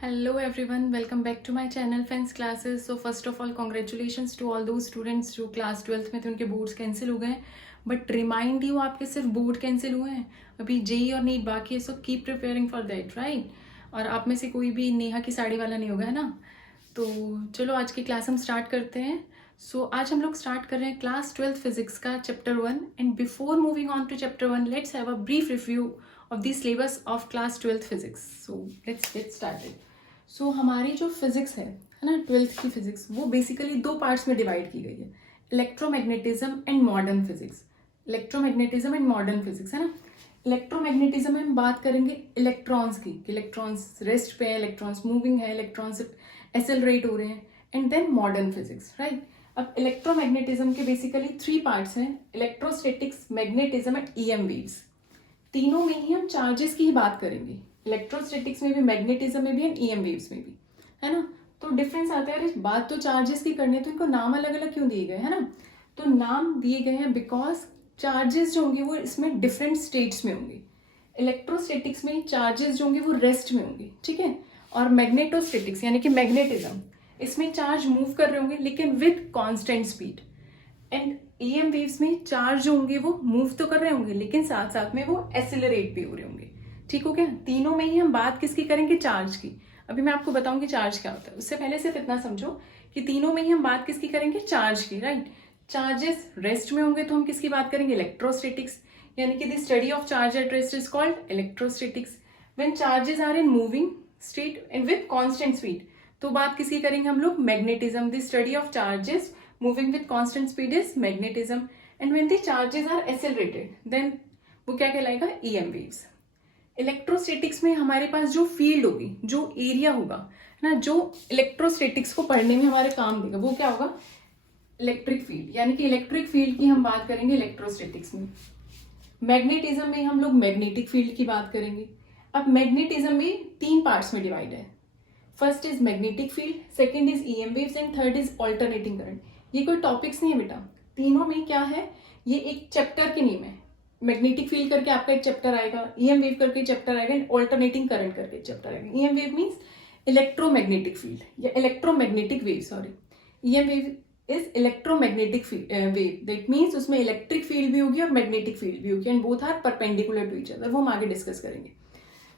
Hello everyone, welcome back to my channel Fence Classes. So first of all, congratulations to all those students जो class 12th में थे उनके boards cancel हो गए हैं. But remind you आपके सिर्फ बोर्ड कैंसिल हुए हैं, अभी जेई और नीट बाकी है. So keep preparing for that, right. और आप में से कोई भी नेहा की साड़ी वाला नहीं होगा, है ना. तो चलो आज की क्लास हम स्टार्ट करते हैं. सो आज हम लोग स्टार्ट कर रहे हैं क्लास 12th फिजिक्स का chapter 1. And before moving on to chapter 1, let's have a brief review of the syllabus of class 12th physics. So let's get started. So हमारी जो फिजिक्स है ना, 12th की फिजिक्स, वो बेसिकली दो parts में divide की गई है. Electromagnetism and modern physics. Electromagnetism and modern physics, है ना. इलेक्ट्रोमैग्नेटिज्म में हम बात करेंगे इलेक्ट्रॉन्स की, इलेक्ट्रॉन्स रेस्ट पे है, इलेक्ट्रॉन्स मूविंग है, इलेक्ट्रॉन्स एसेलरेट हो रहे हैं. And then modern physics, right. अब इलेक्ट्रोमैग्नेटिज्म के बेसिकली 3 पार्ट्स हैं: electrostatics, magnetism and EM waves. तीनों में ही हम चार्जेस की ही बात करेंगे, इलेक्ट्रोस्टैटिक्स में भी, मैग्नेटिज्म में भी एंड ईएम वेव्स में भी, है ना. तो डिफरेंस आता है, अरे बात तो चार्जेस की करनी है तो इनको नाम अलग अलग क्यों दिए गए, है ना. तो नाम दिए गए हैं बिकॉज चार्जेस जो होंगे वो इसमें डिफरेंट स्टेट्स में होंगे. इलेक्ट्रोस्टैटिक्स में चार्जेस जो होंगे वो रेस्ट में होंगे, ठीक है. और मैग्नेटोस्टैटिक्स यानी कि मैग्नेटिज्म, इसमें चार्ज मूव कर रहे होंगे लेकिन with constant speed. And EM waves में चार्ज जो होंगे वो मूव तो कर रहे होंगे लेकिन साथ साथ में वो एसिलरेट भी हो रहे होंगे. ठीक हो गया. तीनों में ही हम बात किसकी करेंगे, चार्ज की. अभी मैं आपको बताऊंगी चार्ज क्या होता है. उससे पहले सिर्फ इतना समझो कि तीनों में ही हम बात किसकी करेंगे, चार्ज की, राइट. चार्जेस रेस्ट में होंगे तो हम किसकी बात करेंगे, इलेक्ट्रोस्टैटिक्स. यानी कि the study of charge at rest is called electrostatics. When charges are in moving state and with constant speed, तो बात किसकी करेंगे हम लोग, magnetism. The study of charges moving with constant speed is magnetism. And when the charges are accelerated, then वो क्या कहलाएगा, EM waves. Electrostatics में हमारे पास जो फील्ड होगी, जो एरिया होगा ना, जो इलेक्ट्रोस्टैटिक्स को पढ़ने में हमारे काम देगा, वो क्या होगा, इलेक्ट्रिक फील्ड. यानी कि इलेक्ट्रिक फील्ड की हम बात करेंगे इलेक्ट्रोस्टैटिक्स में. मैग्नेटिज्म में हम लोग मैग्नेटिक फील्ड की बात करेंगे. अब मैग्नेटिज्म में 3 पार्ट्स में डिवाइड है. First is magnetic field, second is EM waves and third is alternating current. ये कोई टॉपिक्स नहीं है बेटा, तीनों में क्या है, ये एक चैप्टर के नेम है. मैग्नेटिक फील्ड करके आपका एक चैप्टर आएगा, EM वेव करके चैप्टर आएगा, एंड ऑल्टरनेटिंग करंट करके चैप्टर आएगा. EM wave means electromagnetic field या electromagnetic wave, sorry. EM wave is electromagnetic wave, that means उसमें इलेक्ट्रिक फील्ड भी होगी और मैग्नेटिक फील्ड भी होगी, and both are perpendicular to each other. वो हम आगे डिस्कस करेंगे.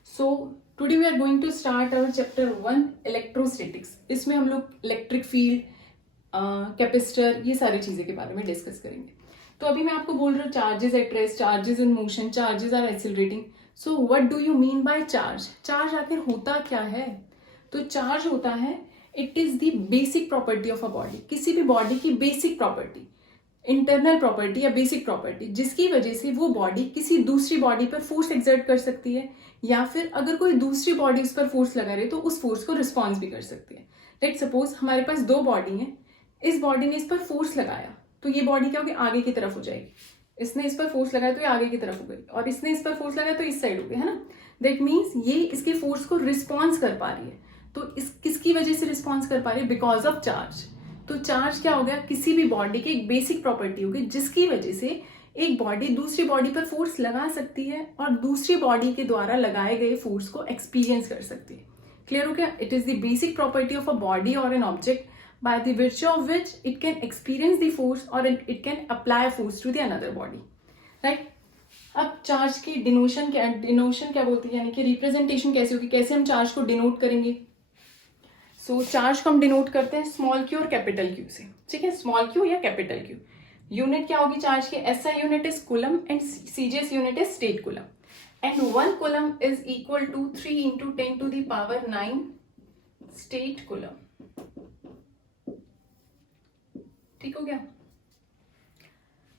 So today we are going to start our chapter 1 electrostatics. इसमें हम लोग इलेक्ट्रिक फील्ड, कैपेसिटर, ये सारी चीजें के बारे में डिस्कस करेंगे. तो अभी मैं आपको बोल रहा हूँ charges at rest, charges in motion, charges are accelerating. So what do you mean by charge. Charge आखिर होता क्या है. तो चार्ज होता है, it is the basic property of a body. किसी भी बॉडी की बेसिक प्रॉपर्टी, इंटरनल प्रॉपर्टी या बेसिक प्रॉपर्टी, जिसकी वजह से वो बॉडी किसी दूसरी बॉडी पर फोर्स एक्सर्ट कर सकती है, या फिर अगर कोई दूसरी बॉडी उस पर फोर्स लगा रही है तो उस फोर्स को रिस्पॉन्स भी कर सकती है. लेट सपोज हमारे पास 2 बॉडी हैं, इस बॉडी ने इस पर फोर्स लगाया तो ये बॉडी क्या होगी, आगे की तरफ हो जाएगी. इसने इस पर फोर्स लगाया तो ये आगे की तरफ हो गई, और इसने इस पर फोर्स लगाया तो इस साइड हो गई, है ना. दैट मीन्स ये इसके फोर्स को रिस्पॉन्स कर पा रही है. तो इस किसकी वजह से रिस्पॉन्स कर पा रही है, बिकॉज ऑफ चार्ज. तो चार्ज क्या हो गया, किसी भी बॉडी की एक बेसिक प्रॉपर्टी होगी जिसकी वजह से एक बॉडी दूसरी बॉडी पर फोर्स लगा सकती है और दूसरी बॉडी के द्वारा लगाए गए फोर्स को एक्सपीरियंस कर सकती है. क्लियर हो गया. It is the basic property of a body और an object by the virtue of which it can experience the force or it can apply force to the another body, right. अब charge की डिनोशन क्या बोलती है, यानी कि representation कैसे होगी, कैसे हम चार्ज को डिनोट करेंगे. सो चार्ज को हम डिनोट करते हैं स्मॉल क्यू और कैपिटल क्यू से, ठीक है. स्मॉल क्यू या कैपिटल क्यू. यूनिट क्या होगी चार्ज की, SI unit is coulomb and CGS unit is stat coulomb. And 1 coulomb is equal to 3 into 10 to the power 9 stat coulomb. ठीक हो गया.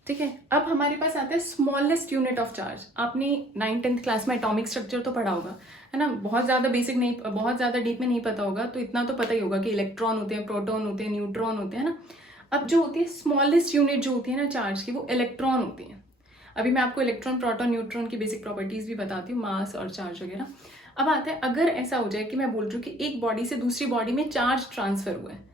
ठीक है. अब हमारे पास आता है स्मॉलेस्ट यूनिट ऑफ चार्ज. आपने 9th-10th क्लास में एटॉमिक स्ट्रक्चर तो पढ़ा होगा, है ना. बहुत ज्यादा बेसिक नहीं, बहुत ज्यादा डीप में नहीं पता होगा, तो इतना तो पता ही होगा कि इलेक्ट्रॉन होते हैं, प्रोटॉन होते हैं, न्यूट्रॉन होते हैं ना. अब जो होती है स्मॉलेस्ट यूनिट जो होती है ना चार्ज की, वो इलेक्ट्रॉन होती है. अभी मैं आपको इलेक्ट्रॉन, प्रोटॉन, न्यूट्रॉन की बेसिक प्रॉपर्टीज भी बताती हूँ, मास और चार्ज वगैरह. अब आता है, अगर ऐसा हो जाए कि मैं बोल रही हूँ कि एक बॉडी से दूसरी बॉडी में चार्ज ट्रांसफर हुआ है,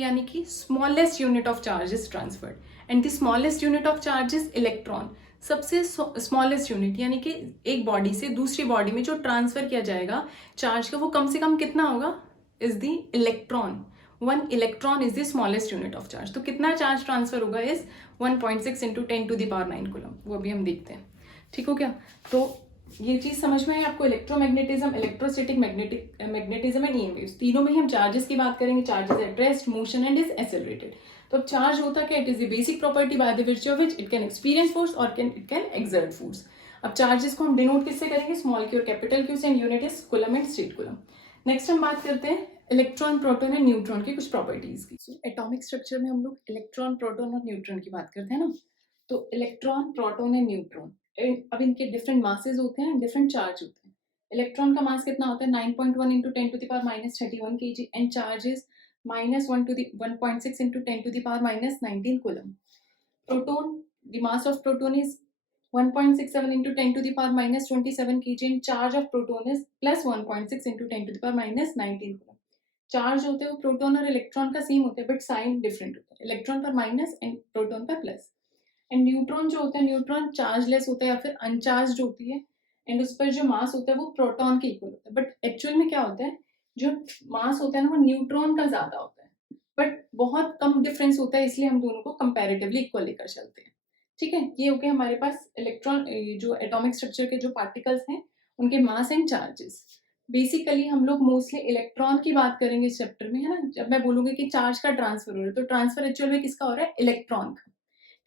यानी कि smallest unit of charge is transferred, and the smallest unit of charge is electron. सबसे स्मॉलेस्ट यूनिट, यानी कि एक बॉडी से दूसरी बॉडी में जो ट्रांसफर किया जाएगा चार्ज का, वो कम से कम कितना होगा, is the electron. 1 electron is the smallest unit of charge. तो कितना चार्ज ट्रांसफर होगा इज 1.6 इंटू 10⁻⁹ कूलम. वो अभी हम देखते हैं. ठीक हो गया. तो ये चीज समझ में है आपको. Electromagnetism, electrostatic magnetism and EM तीनों में ही हम चार्जेस की बात करेंगे. Charges at rest, motion and is accelerated. तो अब चार्ज होता क्या, it is the basic property by the which of which it can experience force और इट कैन एक्सर्ट फोर्स. अब चार्जेस को हम डिनोट किससे करेंगे, स्मॉल क्यू और कैपिटल क्यू से, and unit is coulomb and state coulomb. Next हम बात करते हैं इलेक्ट्रॉन, प्रोटॉन एंड न्यूट्रॉन की कुछ प्रॉपर्टीज की. एटॉमिक स्ट्रक्चर में हम लोग इलेक्ट्रॉन, प्रोटॉन और न्यूट्रॉन की बात करते हैं ना. तो इलेक्ट्रॉन, प्रोटॉन एंड न्यूट्रॉन, अब इनके डिफरेंट मासेज होते हैं, डिफरेंट चार्ज होते हैं. इलेक्ट्रॉन का मास कितना होता है, 9.1 into 10⁻⁻31 kg and charge is -1.6 into 10⁻⁻19 coulomb. Proton, the mass of proton is 1.67 into 10⁻⁻27 kg and charge of proton is plus 1.6 into 10⁻⁻19 coulomb. Charge होते हैं वो प्रोटॉन और इलेक्ट्रॉन का सेम होता है, बट साइन डिफरेंट होता है. इलेक्ट्रॉन पर माइनस एंड प्रोटॉन पर प्लस. एंड न्यूट्रॉन जो होता है, न्यूट्रॉन चार्जलेस होता है या फिर अनचार्ज होती है, एंड उस पर जो मास होता है वो प्रोटॉन के इक्वल होता है. बट एक्चुअल में क्या होता है, जो मास होता है ना वो न्यूट्रॉन का ज्यादा होता है, बट बहुत कम डिफरेंस होता है, इसलिए हम दोनों को कंपैरेटिवली इक्वल लेकर चलते हैं. ठीक है. ये हो गया हमारे पास इलेक्ट्रॉन, जो एटॉमिक स्ट्रक्चर के जो पार्टिकल्स हैं उनके मास एंड चार्जेस. बेसिकली हम लोग मोस्टली इलेक्ट्रॉन की बात करेंगे इस चैप्टर में, है ना. जब मैं बोलूंगी कि चार्ज का ट्रांसफर हो रहा है, तो ट्रांसफर एक्चुअल में किसका हो रहा है, इलेक्ट्रॉन का.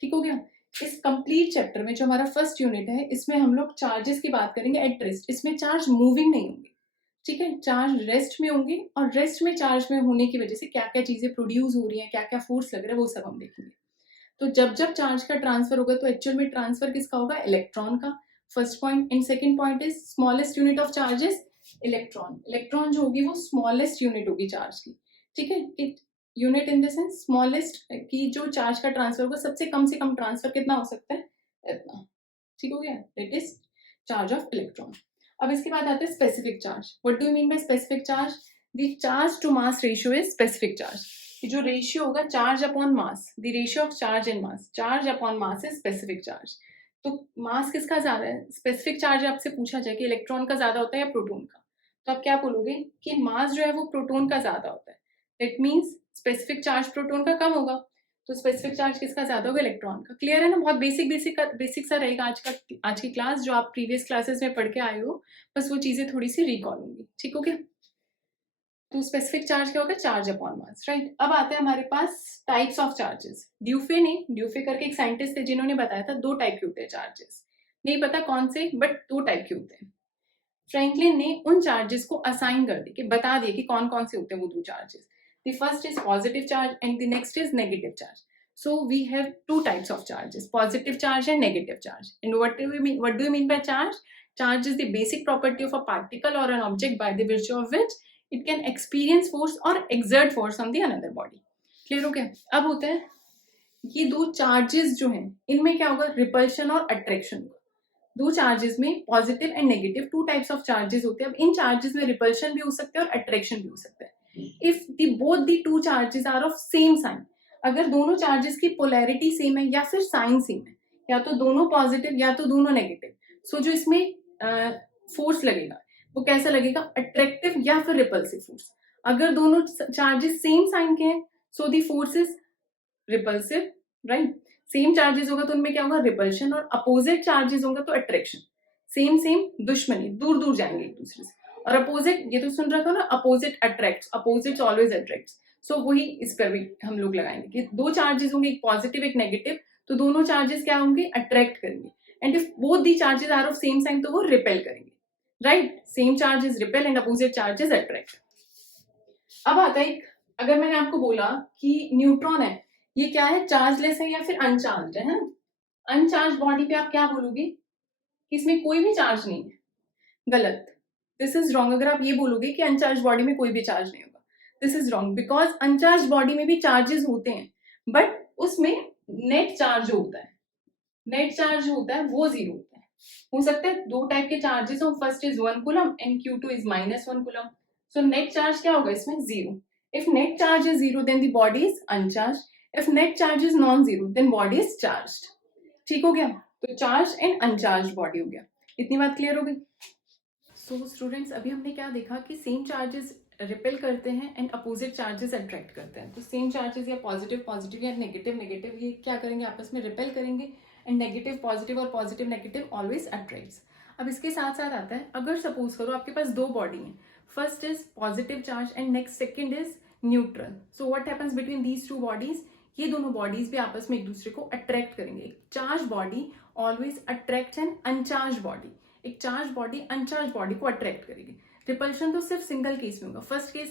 ठीक हो गया. इस कंप्लीट चैप्टर में जो हमारा फर्स्ट यूनिट है, इसमें हम लोग चार्जेस की बात करेंगे एट रेस्ट. इसमें चार्ज मूविंग नहीं होंगे. ठीक है. चार्ज रेस्ट में होंगे, और रेस्ट में चार्ज में होने की वजह से क्या क्या चीजें प्रोड्यूस हो रही हैं, क्या क्या फोर्स लग रहा है, वो सब हम देखेंगे. तो जब जब चार्ज का ट्रांसफर होगा तो एक्चुअल में ट्रांसफर किसका होगा, इलेक्ट्रॉन का. First point. And second point is smallest unit of charges electron. Electron जो होगी वो स्मॉलेस्ट यूनिट होगी चार्ज की. ठीक है. Unit in the sense smallest, की जो चार्ज का ट्रांसफर होगा सबसे कम से कम ट्रांसफर कितना हो सकता है, इतना. ठीक हो गया. That is charge of electron. अब इसके बाद आते हैं specific charge. What do you mean by specific charge, the charge to mass ratio is specific charge. जो रेशियो होगा charge upon mass, the ratio of charge and mass, charge upon mass is specific charge. तो mass किसका ज्यादा है, specific charge आपसे पूछा जाए कि इलेक्ट्रॉन का ज्यादा होता है या प्रोटॉन का, तो आप क्या बोलोगे कि मास जो है वो प्रोटॉन का ज्यादा होता है. That means specific charge proton का कम होगा. तो स्पेसिफिक चार्ज किसका ज्यादा होगा, इलेक्ट्रॉन का. क्लियर है ना. बहुत बेसिक सा रहेगा आज की क्लास, जो आप प्रीवियस क्लासेस में पढ़ के आए हो. बस वो चीजें थोड़ी सी रिकॉल होंगी. ठीक हो गया. तो स्पेसिफिक चार्ज क्या होगा, चार्ज अपॉन मास. राइट. अब आते हैं हमारे पास टाइप्स ऑफ चार्जेस. ड्यूफे करके एक साइंटिस्ट थे जिन्होंने बताया था 2 टाइप के होते हैं चार्जेस. नहीं पता कौन से, बट 2 टाइप के होते हैं. फ्रैंकलिन ने उन चार्जेस को असाइन कर दिए, कि बता दिए कि कौन कौन से होते हैं वो 2 charges. The first is positive charge and the next is negative charge. So we have 2 types of charges, positive charge and negative charge. And what do you mean by charge? Charge is the basic property of a particle or an object by the virtue of which it can experience force or exert force on the another body. Clear हो गया. अब होता है ये 2 charges जो हैं, इनमें क्या होगा, रिपल्शन और अट्रैक्शन. 2 चार्जेस में positive and negative 2 types of charges होते हैं. अब इन चार्जेस में रिपल्शन भी हो सकता है और अट्रैक्शन भी हो सकता है. If both the 2 charges are of same sign, अगर दोनों चार्जेस की पोलैरिटी सेम है या फिर साइन सेम है, या तो दोनों पॉजिटिव या तो दोनों नेगेटिव, सो जो इसमें फोर्स लगेगा वो कैसा लगेगा, अट्रैक्टिव या फिर रिपल्सिव फोर्स. अगर दोनों चार्जेस सेम साइन के हैं, so the force is repulsive. Right. Same charges होगा तो उनमें क्या होगा, रिपल्शन. और अपोजिट चार्जेस होगा तो अट्रैक्शन. सेम दुश्मनी, दूर दूर जाएंगे एक दूसरे से. और अपोजिट, ये तो सुन रखा ना, opposite attracts, opposite always attracts. So वही इस पर भी हम लोग लगाएंगे कि 2 चार्जेस होंगे, एक पॉजिटिव एक नेगेटिव, तो दोनों चार्जेस क्या होंगे, अट्रैक्ट करेंगे. And if both the charges are of same sign तो वो रिपेल करेंगे. Right. Same charges repel and opposite charges attract. अब आता है, अगर मैंने आपको बोला कि न्यूट्रॉन है, ये क्या है, चार्जलेस है या फिर अनचार्ज है ना. अनचार्ज बॉडी पे आप क्या बोलोगे कि इसमें कोई भी चार्ज नहीं है. गलत. This is wrong. अगर आप ये बोलोगे कि अनचार्ज बॉडी में कोई भी चार्ज नहीं होगा, this is wrong. Because uncharged body में भी चार्जेस होते हैं, बट उसमें नेट चार्ज होता है. नेट चार्ज होता है वो 0 होता है. हो सकता है 2 टाइप के चार्जेस हो. First is 1 coulomb and Q2 is -1 coulomb. So net charge क्या होगा इसमें, 0. If net charge is 0 then the body is uncharge. If net charge is non 0 then body is charged. ठीक हो गया. तो चार्ज एंड अनचार्ज बॉडी हो गया। इतनी बात क्लियर हो गई? सो स्टूडेंट्स, अभी हमने क्या देखा कि सेम चार्जेस रिपेल करते हैं एंड अपोजिट चार्जेस अट्रैक्ट करते हैं। तो सेम चार्जेस या पॉजिटिव पॉजिटिव या नेगेटिव नेगेटिव ये क्या करेंगे, आपस में रिपेल करेंगे एंड नेगेटिव पॉजिटिव और पॉजिटिव नेगेटिव ऑलवेज अट्रैक्ट्स। अब इसके साथ साथ आता है, अगर सपोज करो आपके पास दो बॉडी हैं, first is positive charge and next second is neutral. So what happens between these two bodies, ये दोनों बॉडीज भी आपस में एक दूसरे को अट्रैक्ट करेंगे। Charge body always attract an uncharge body, एक चार्ज बॉडी अनचार्ज बॉडी को अट्रैक्ट करेगी। रिपल्शन तो सिर्फ सिंगल केस में होगा। फर्स्ट केस,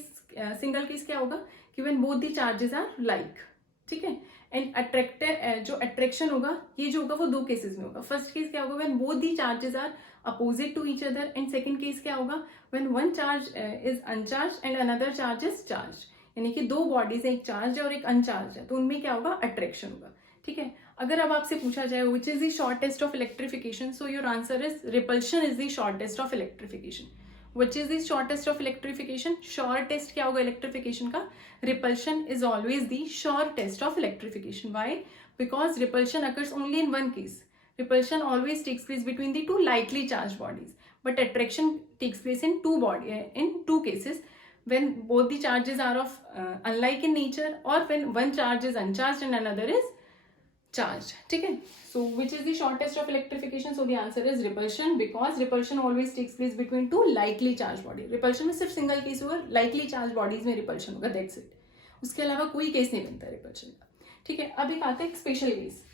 सिंगल केस क्या होगा कि when both the charges are like, ठीक है। एंड अट्रैक्टर जो अट्रैक्शन होगा ये जो होगा वो दो केसेस में होगा। फर्स्ट केस क्या होगा when both the charges are opposite to each other, and second case क्या होगा when one charge is uncharge and another charge is charge, यानी कि दो बॉडीज है, एक चार्ज है और एक अनचार्ज है, तो उनमें क्या होगा, अट्रैक्शन होगा, ठीक है। अगर अब आपसे पूछा जाए which is the shortest of electrification, so your answer is repulsion is the shortest of electrification. Which is the shortest of electrification, shortest क्या होगा इलेक्ट्रिफिकेशन का, repulsion is always the shortest of electrification. Why? Because repulsion occurs only in one case. Repulsion always takes place between the two lightly charged bodies, but attraction takes place in two cases, when both the charges are of unlike in nature, or when one charge is uncharged and another is charged, ठीक है। So which is the shortest of electrification? So the answer is repulsion, because repulsion always takes place between two lightly charged bodies. repulsion में सिर्फ single case होगा, lightly charged bodies में repulsion होगा, that's it। उसके अलावा कोई case नहीं बनता repulsion का, ठीक है। अब एक आता है एक स्पेशल केस।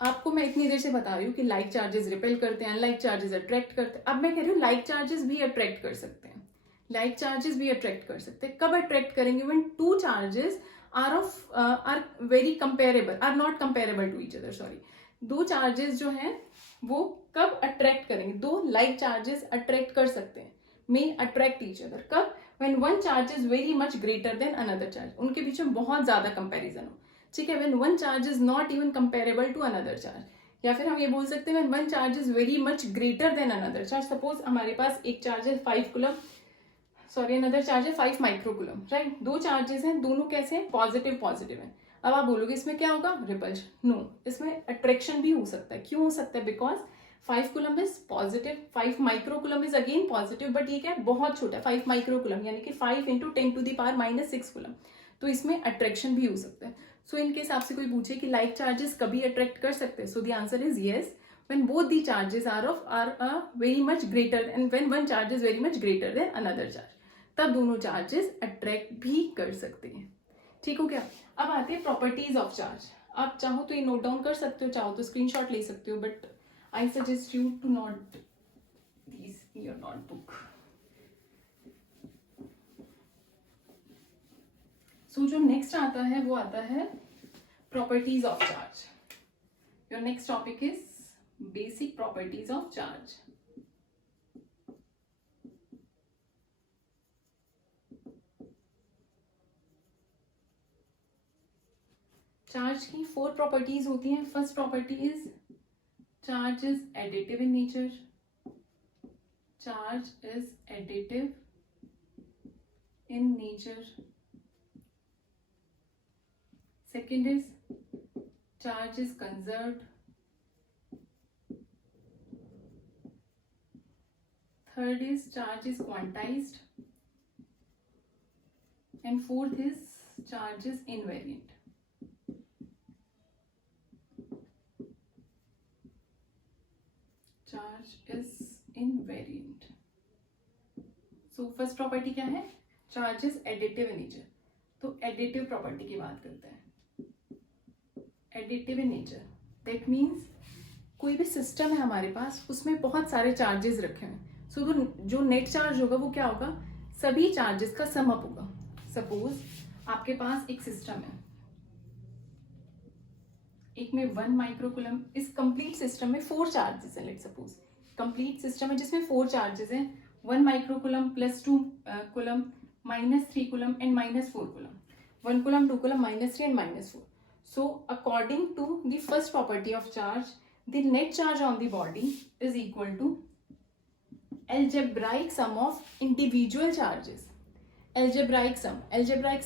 आपको मैं इतनी देर से बता रही हूँ कि लाइक चार्जेस रिपेल करते हैं, अनलाइक चार्जेस अट्रैक्ट करते हैं। अब मैं कह रही हूँ लाइक चार्जेस भी अट्रैक्ट कर सकते हैं, लाइक चार्जेस भी अट्रैक्ट कर सकते हैं। कब अट्रैक्ट करेंगे? When two charges are very comparable, are not comparable to each other, sorry. दो चार्जेस जो हैं वो कब अट्रैक्ट करेंगे? दो लाइक चार्जेस अट्रैक्ट कर सकते हैं, मे अट्रैक्ट ईच अदर। कब? When one charge is very much greater than another charge, उनके बीच में बहुत ज्यादा कंपेरिजन हो, ठीक है। When one charge is not even comparable to another charge, या फिर हम ये बोल सकते हैं when one charge is very much greater than another charge. Suppose हमारे पास एक चार्ज है 5 कूलम, सॉरी अनदर चार्ज है 5 माइक्रोकूलम, राइट। दो चार्जेस हैं, दोनों कैसे हैं? पॉजिटिव पॉजिटिव है। अब आप बोलोगे इसमें क्या होगा? रिपल्शन। नो, इसमें अट्रैक्शन भी हो सकता है। क्यों हो सकता है? Because 5 coulomb is positive, 5 microcoulomb is again positive, but ये क्या है? बहुत छोटा है, 5 माइक्रोकूलम, यानी कि 5 × 10⁻⁻6 कूलम, तो इसमें अट्रैक्शन भी हो सकता है। सो इनके हिसाब से कोई पूछे कि लाइक चार्जेस कभी अट्रैक्ट कर सकते हैं, so the answer is yes, when both the charges are very much greater, and when one charge is very much greater than another charge, तब दोनों चार्जेस अट्रैक्ट भी कर सकते हैं, ठीक हो गया। अब आते हैं प्रॉपर्टीज ऑफ चार्ज। आप चाहो तो ये नोट डाउन कर सकते हो, चाहो तो स्क्रीनशॉट ले सकते हो, but I suggest you to note these in your notebook. So जो नेक्स्ट आता है वो आता है properties of charge. Your next topic is basic properties of charge. Charge की 4 प्रॉपर्टीज होती हैं। First property is charge is additive in nature, charge is additive in nature. Second is charge is conserved. Third is charge is quantized, and fourth is charge is invariant. Charge is invariant. So first property क्या है? Charge is additive in nature. तो additive property की बात करते हैं। Additive in nature that means कोई भी system है हमारे पास, उसमें बहुत सारे चार्जेस रखे हैं। सो जो नेट चार्ज होगा वो क्या होगा? सभी चार्जेस का सम अप होगा। सपोज आपके पास एक सिस्टम है, एक में 1 माइक्रोकूलम, इस कंप्लीट सिस्टम में 4 चार्जेस हैं। लेट सपोज कंप्लीट सिस्टम है जिसमें 4 चार्जेस हैं, 1 microcoulomb plus 2 coulomb -3 coulomb and -4 coulomb, 1 coulomb 2 coulomb -3 and -4। So according to the first property of charge, the net charge on the body is equal to algebraic sum of individual charges। algebraic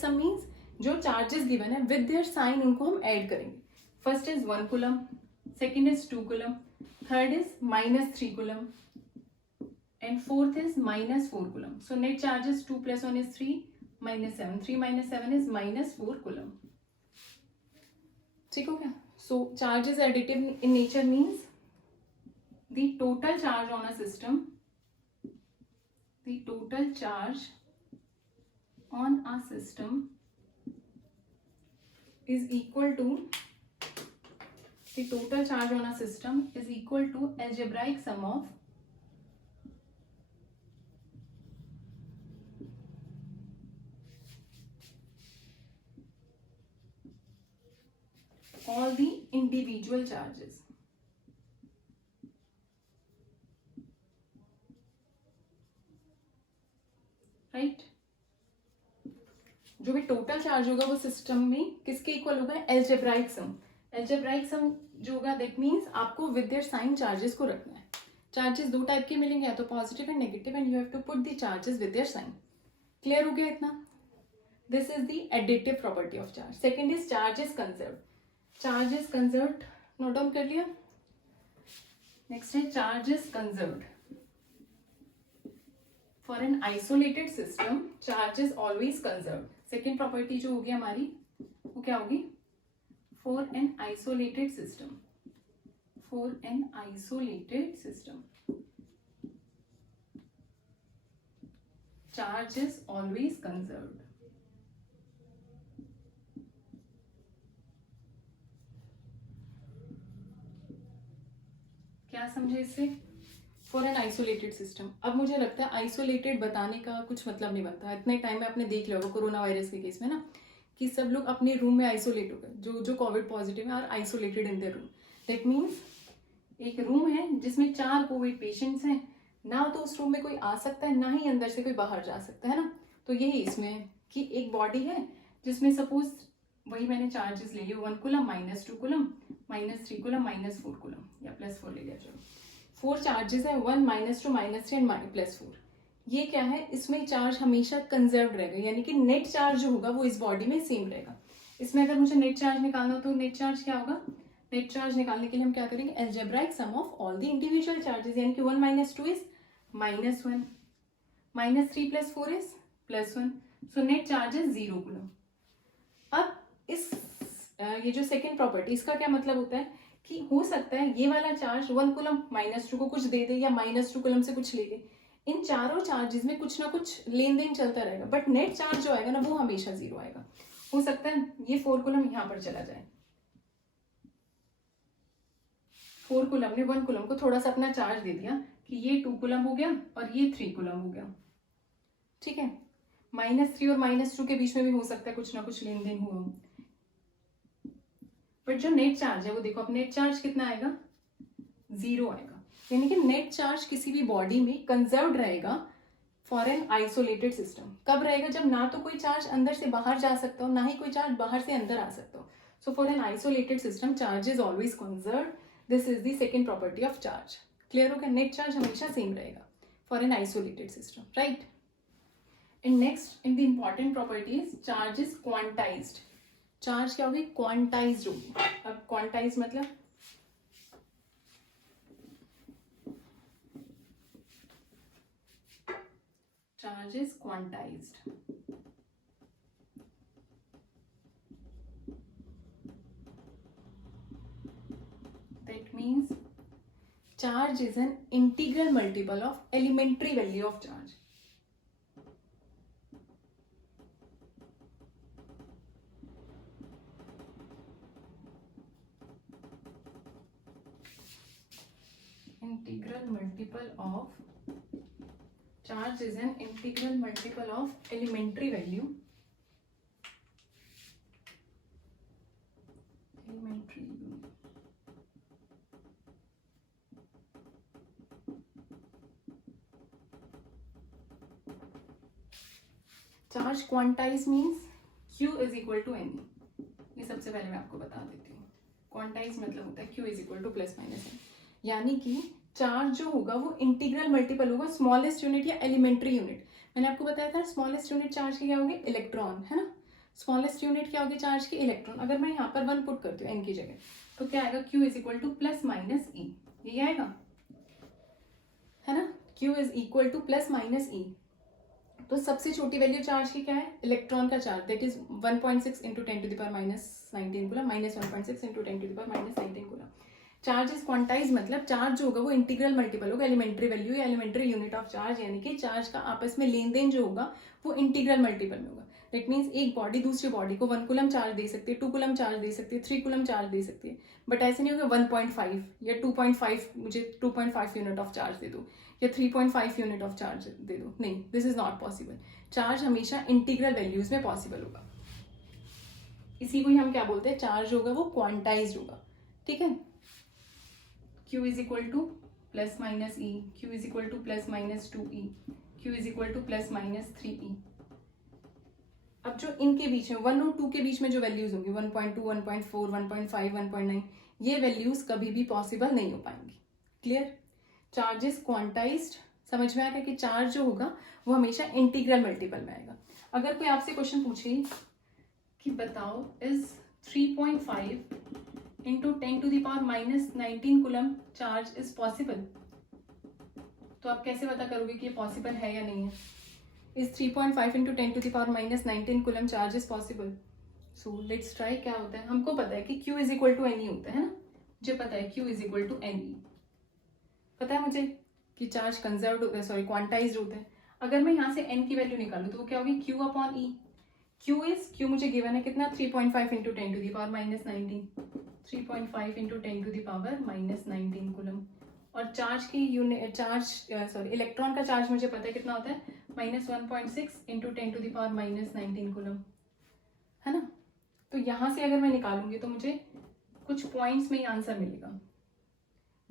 sum means जो charges given है with their sign उनको हम add करेंगे। First is 1 coulomb, second is 2 coulomb, third is minus 3 coulomb, and fourth is minus 4 coulomb. So net charge is 2 plus 1 is 3 minus 7. 3 minus 7 is minus 4 coulomb. ठीक हो गया? So charge is additive in nature means the total charge on a system, the total charge on a system is equal to, the total charge on a system is equal to algebraic sum of all the individual charges. Right जो भी total charge होगा वो system में किसके equal होगा? Algebraic सम. Algebraic सम जो होगा that means आपको विद देयर साइन चार्जेस को रखना है. चार्जेस दो टाइप के मिलेंगे, या तो positive and negative, and you have to put the charges with their sign. Clear हो गया इतना? This is the additive property of charge. Second is charge is conserve. Charge is conserve note down कर लिया. Next है charge is conserved. For an isolated system, charge is always conserved. Second property जो होगी हमारी वो क्या होगी? For an isolated system, for an isolated system, charge is always conserved. क्या समझे इससे? For an isolated system. अब मुझे लगता है आइसोलेटेड बताने का कुछ मतलब नहीं बनता. इतने टाइम में आपने देख लिया होगा कोरोना वायरस के केस में ना, कि सब लोग अपने रूम में आइसोलेट हो गए. जो कोविड पॉजिटिव है are isolated in their room. That means एक रूम है जिसमें 4 कोविड पेशेंट्स हैं, ना तो उस रूम में कोई आ सकता है, ना ही अंदर से कोई बाहर जा सकता है ना. तो यही इसमें कि एक बॉडी है जिसमें सपोज वही मैंने चार्जेस ले लिए 1 coulomb, minus 2 coulomb, minus 3 coulomb, minus 4 coulomb, या प्लस 4 ले लिया. चलो 4 चार्जेस है, 1 माइनस 2 माइनस 3 एंड प्लस 4. ये क्या है? इसमें चार्ज हमेशा कंजर्व रहेगा, यानी कि नेट चार्ज जो होगा वो इस बॉडी में सेम रहेगा. इसमें अगर मुझे नेट चार्ज निकालना हो तो नेट चार्ज क्या होगा? नेट चार्ज निकालने के लिए हम क्या करेंगे? Algebraic sum of all the individual charges, यानी कि 1 minus 2 is minus 1, minus 3 plus 4 is plus 1. So net charge is 0 coulomb. अब इस ये जो सेकेंड प्रॉपर्टी, इसका क्या मतलब होता है कि हो सकता है ये वाला चार्ज 1 कूलम माइनस 2 को कुछ दे दे, या माइनस 2 कूलम से कुछ ले ले. इन चारों चार्जेस में कुछ ना कुछ लेन देन चलता रहेगा, बट नेट चार्ज जो आएगा ना वो हमेशा 0 आएगा. हो सकता है ये 4 कूलम यहां पर चला जाए. 4 कूलम ने 1 कूलम को थोड़ा सा अपना चार्ज दे दिया कि ये 2 कूलम हो गया और ये 3 कूलम हो गया. ठीक है, माइनस 3 और माइनस 2 के बीच में भी हो सकता है कुछ ना कुछ लेन देन हुआ. बट जो नेट चार्ज है वो देखो, अब नेट चार्ज कितना आएगा? 0 आएगा. यानी कि नेट चार्ज किसी भी बॉडी में कंजर्व्ड रहेगा फॉर एन आइसोलेटेड सिस्टम. कब रहेगा? जब ना तो कोई चार्ज अंदर से बाहर जा सकता हो, ना ही कोई चार्ज बाहर से अंदर आ सकता हो. So for an isolated system charge is always conserved. This is the second property of charge. Clear हो गया? नेट चार्ज हमेशा सेम रहेगा for an isolated system, right. And next in the important property is charge is quantised. Charge क्या होगी? Quantised होगी. अब quantise मतलब charge is quantised. That means charge is an integral multiple of elementary value of charge. Integral multiple of charge is an integral multiple of elementary value. Elementary unit. Charge quantize means Q is equal to NE. ये सबसे पहले मैं आपको बता देती हूँ. Quantize मतलब होता है Q is equal to plus minus N. यानी कि चार्ज जो होगा वो इंटीग्रल मल्टीपल होगा स्मॉलेस्ट यूनिट या एलिमेंट्री यूनिट. मैंने आपको बताया था स्मॉलेस्ट यूनिट चार्ज की क्या होगी? इलेक्ट्रॉन, है ना. स्मॉलेस्ट यूनिट क्या होगी चार्ज की? इलेक्ट्रॉन. अगर मैं यहाँ पर 1 पुट करती हूँ n की जगह, तो क्या आएगा, Q is equal to plus minus E, यही आएगा, है ना। Q is equal to plus minus E. तो सबसे छोटी वैल्यू चार्ज की क्या है, इलेक्ट्रॉन का charge, that is 1.6 into 10 to the power -19 coulomb, -1.6 into 10 to the power -19 coulomb. Charge is quantise, मतलब चार्ज जो होगा वो इंटीग्रल मल्टीपल होगा एलिमेंट्री वैल्यू या एलिमेंट्री यूनिट ऑफ चार्ज, यानी कि चार्ज का आपस में लेन देन जो होगा वो इंटीग्रल मल्टीपल में होगा। दैट मीन्स एक बॉडी दूसरी बॉडी को 1 कूलम चार्ज दे सकती है, 2 कूलम चार्ज दे सकती है, 3 कूलम चार्ज दे सकती है, बट ऐसे नहीं होगा 1.5 या 2.5 मुझे 2.5 यूनिट ऑफ चार्ज दे दो या 3.5 यूनिट ऑफ चार्ज दे दो, नहीं, this is not possible. Charge हमेशा इंटीग्रल वैल्यूज में पॉसिबल होगा, इसी को ही हम क्या बोलते हैं, चार्ज होगा वो क्वांटाइज्ड होगा, ठीक है। Q is equal to plus minus E, Q is equal to plus minus 2e, Q is equal to plus minus 3e। अब जो इनके बीच में 1 और 2 के बीच में जो वैल्यूज होंगी 1.2, 1.4, 1.5, 1.9, ये वैल्यूज कभी भी पॉसिबल नहीं हो पाएंगी। क्लियर। चार्ज इज क्वांटाइज्ड, समझ में आएगा कि चार्ज जो होगा वो हमेशा इंटीग्रल मल्टीपल में आएगा। अगर कोई आपसे क्वेश्चन पूछे कि बताओ is 3.5 into 10 to the power -19 coulomb charge is possible, तो आप कैसे पता करोगे कि ये पॉसिबल है या नहीं है। Is 3.5 into 10 to the power -19 coulomb charge is possible. So let's try. क्या होता है, हमको पता है कि Q is equal to NE होता है ना, मुझे पता है Q is equal to NE, पता है मुझे कि चार्ज कंजर्व्ड, सॉरी क्वांटाइज्ड होता है। अगर मैं यहाँ से n की वैल्यू निकालूँ तो वो क्या होगी, Q अपॉन E। Q मुझे गिवन है कितना, 3.5 into 10 to the power -19, 3.5 into 10 to the power -19 coulomb. और चार्ज की यूनिट, इलेक्ट्रॉन का चार्ज मुझे पता है कितना होता है, -1.6 into 10 to the power -19 coulomb, है ना। तो यहाँ से अगर मैं निकालूंगी तो मुझे कुछ पॉइंट्स में ही आंसर मिलेगा,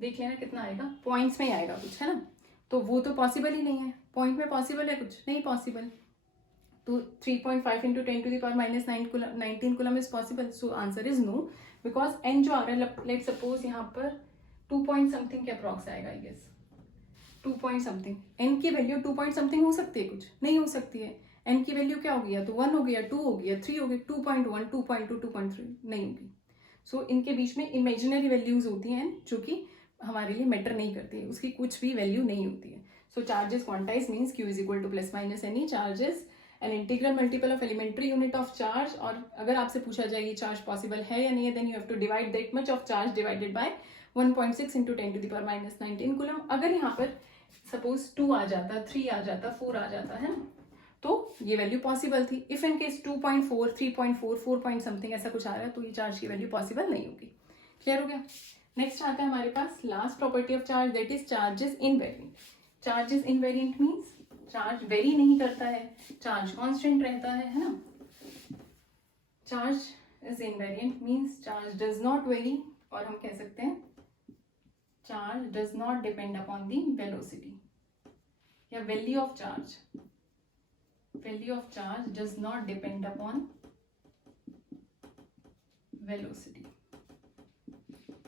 देख लेना कितना आएगा, पॉइंट्स में ही आएगा कुछ, है ना। तो वो तो पॉसिबल ही नहीं है, पॉइंट में पॉसिबल है कुछ नहीं पॉसिबल। तो 3.5 into 10 to the power -19 coulomb is possible, so answer is no, because n जो आ रहा है, लेट सपोज यहाँ पर 2 पॉइंट समथिंग के अप्रॉक्स आएगा, I guess 2 point something. n की वैल्यू 2 पॉइंट समथिंग हो सकती है, कुछ नहीं हो सकती है। n की वैल्यू क्या होगी, या तो 1 हो गया, 2 हो गया, 3 हो गया, 2.1, 2.2, 2.3 नहीं होगी। सो इनके बीच में इमेजिनरी वैल्यूज होती हैं जो कि हमारे लिए मैटर नहीं करती है, उसकी कुछ भी वैल्यू नहीं होती है। So charges quantize means Q is equal to plus minus NE, charges an integral multiple of elementary unit of charge. और अगर आपसे पूछा जाए ये चार्ज पॉसिबल है या नहीं है, then you have to divide that much of charge divided by 1.6 into 10 to the power -19 coulomb. अगर यहाँ पर सपोज 2 आ जाता, 3 आ जाता, 4 आ जाता है ना, तो ये वैल्यू पॉसिबल थी। If in case 2.4, 3.4, 4 point something ऐसा कुछ आ रहा है, तो ये चार्ज की वैल्यू पॉसिबल नहीं होगी। क्लियर हो गया। नेक्स्ट आता है हमारे पास last property of charge, that is charge is invariant. Charge is invariant means charge vary नहीं करता है, चार्ज कांस्टेंट रहता है ना। Charge is invariant means charge does not vary, और हम कह सकते हैं charge does not depend upon the velocity या value of charge. Value of charge does not depend upon velocity.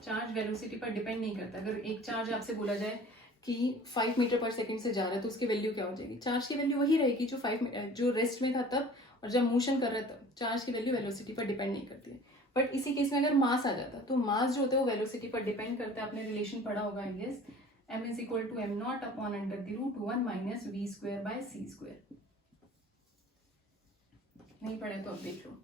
Charge velocity पर डिपेंड नहीं करता। अगर एक चार्ज आपसे बोला जाए कि 5 मीटर पर सेकंड से जा रहा है, तो उसकी वैल्यू क्या हो जाएगी, चार्ज की वैल्यू वही रहेगी जो रेस्ट में था तब, और जब मोशन कर रहा था तब। चार्ज की वैल्यू वेलोसिटी पर डिपेंड नहीं करती है। बट इसी केस में अगर मास आ जाता, तो मास जो होता है वो वेलोसिटी पर डिपेंड करता है। आपने रिलेशन पढ़ा होगा I guess, m is equal to m0 upon √1 minus v² by c²। नहीं पढ़ा तो अब देख लो।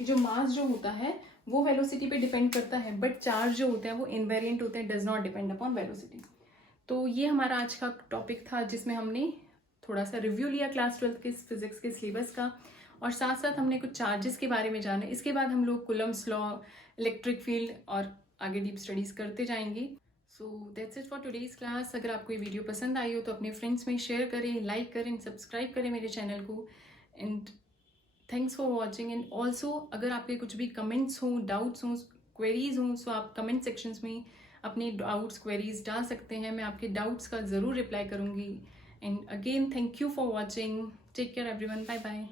ये जो मास जो होता है वो वेलोसिटी पे डिपेंड करता है, बट चार्ज जो होते हैं वो इनवेरिएंट होते हैं, does not depend upon velocity. तो ये हमारा आज का टॉपिक था, जिसमें हमने थोड़ा सा रिव्यू लिया क्लास 12 के फिजिक्स के सिलेबस का, और साथ साथ हमने कुछ चार्जेस के बारे में जाना। इसके बाद हम लोग कूलम्स लॉ, इलेक्ट्रिक फील्ड और आगे डीप स्टडीज करते जाएंगे। So that's it for today's class. अगर आपको ये वीडियो पसंद आई हो तो अपने फ्रेंड्स में शेयर करें, लाइक करें, सब्सक्राइब करें मेरे चैनल को। And thanks for watching. And also अगर आपके कुछ भी कमेंट्स हों, डाउट्स हों, क्वेरीज हों, सो आप कमेंट सेक्शंस में अपनी डाउट्स, क्वेरीज डाल सकते हैं। मैं आपके डाउट्स का ज़रूर रिप्लाई करूँगी। And again thank you for watching. Take care everyone, bye bye.